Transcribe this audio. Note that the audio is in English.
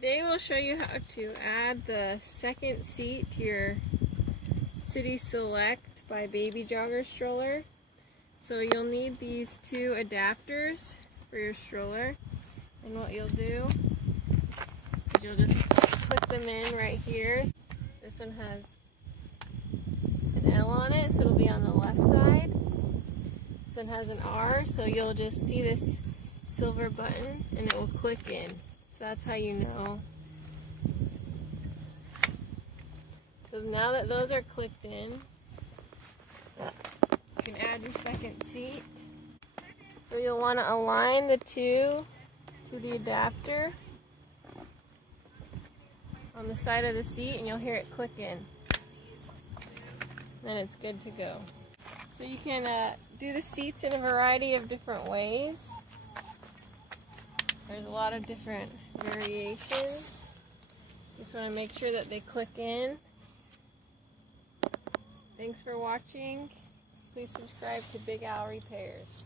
Today we'll show you how to add the second seat to your cityselect by babyjogger stroller. So you'll need these two adapters for your stroller, and what you'll do is you'll just click them in right here. This one has an L on it, so it'll be on the left side. This one has an R, so you'll just see this silver button and it will click in. So that's how you know. So now that those are clicked in, you can add your second seat. So you'll want to align the two to the adapter on the side of the seat, and you'll hear it click in. Then it's good to go. So you can do the seats in a variety of different ways. There's a lot of different variations. Just want to make sure that they click in. Thanks for watching. Please subscribe to Big Al Repairs.